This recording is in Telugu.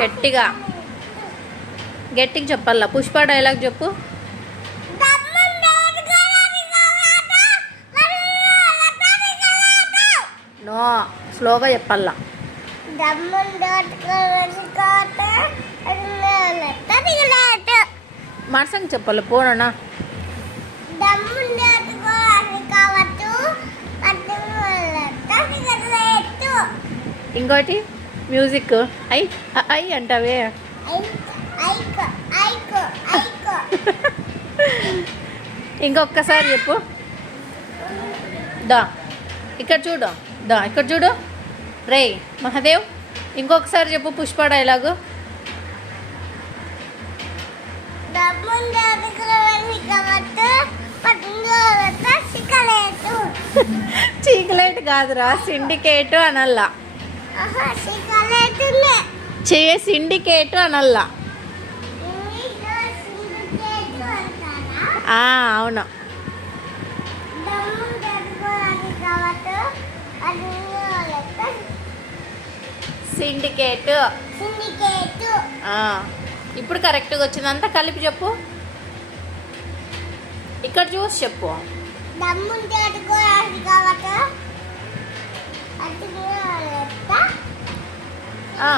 గట్టిగా గట్టిగా చెప్పాలా. పుష్ప డైలాగ్ చెప్పు. నో, స్లోగా చెప్పాలా. మరసంగా చెప్పాలి. పోనా ఇంకోటి మ్యూజిక్ ఐ ఐ అంటావే. ఇంకొకసారి చెప్పు. దా ఇక్కడ చూడు, దా ఇక్కడ చూడు. రే మహాదేవ్, ఇంకొకసారి చెప్పు పుష్ప డైలాగు. చీకలేట్ కాదురా, సిండికేట్ అనల్లా. సిండికేట్ అనల్లా. అవును. సిండికేట్. ఇప్పుడు కరెక్ట్గా వచ్చిందంతా కలిపి చెప్పు. ఇక్కడ చూసి చెప్పు. ఆ